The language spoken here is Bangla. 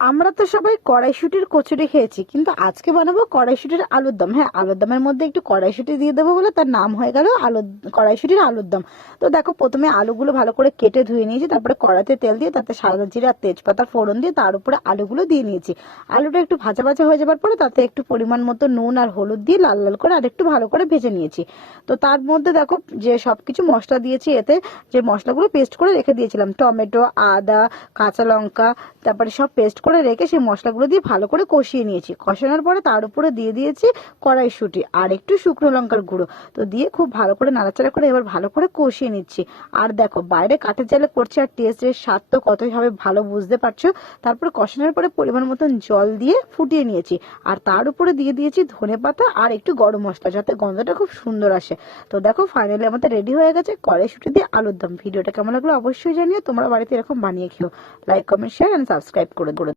আমরা তো সবাই কড়াইশুটির কচুরি খেয়েছি, কিন্তু আজকে বানাবো কড়াইশুটির আলুর দম। হ্যাঁ, আলুর দমের মধ্যে একটু কড়াইশুটি দিয়ে দেবো বলে তার নাম হয়ে গেল কড়াইশুটির আলুর দম। তো দেখো, প্রথমে আলুগুলো ভালো করে কেটে ধুয়ে নিয়েছি, তারপরে কড়াইতে তেল দিয়ে তাতে সাদা জিরা আর তেজপাতা ফোড়ন দিয়ে তার উপরে আলুগুলো দিয়ে নিয়েছি। আলুটা একটু ভাজা ভাজা হয়ে যাবার পরে তাতে একটু পরিমাণ মতো নুন আর হলুদ দিয়ে লাল লাল করে আর একটু ভালো করে ভেজে নিয়েছি। তো তার মধ্যে দেখো যে সবকিছু মশলা দিয়েছি, এতে যে মশলাগুলো পেস্ট করে রেখে দিয়েছিলাম, টমেটো, আদা, কাঁচা লঙ্কা, তারপরে সব পেস্ট করে রেখে সেই মশলাগুলো দিয়ে ভালো করে কষিয়ে নিয়েছি। কষানোর পরে তার উপরে দিয়ে দিয়েছি কড়াইশুঁটি আর একটু শুকনো লঙ্কার গুঁড়ো। তো দিয়ে খুব ভালো করে নাড়াচাড়া করে এবার ভালো করে কষিয়ে নিচ্ছি। আর দেখো, বাইরে কাঠের জালে করছে আর টেস্টের স্বাদ তো কতই হবে ভালো বুঝতে পারছো। তারপরে কষানোর পরে পরিমাণ মতন জল দিয়ে ফুটিয়ে নিয়েছি। আর তার উপরে দিয়ে দিয়েছি ধনেপাতা আর একটু গরম মশলা, যাতে গন্ধটা খুব সুন্দর আসে। তো দেখো, ফাইনালি আমাদের রেডি হয়ে গেছে কড়াইশুঁটি দিয়ে আলুর দম। ভিডিওটা কেমন লাগলো অবশ্যই জানিও। তোমরা বাড়িতে এরকম বানিয়ে খেও। Like, comment, share and subscribe করে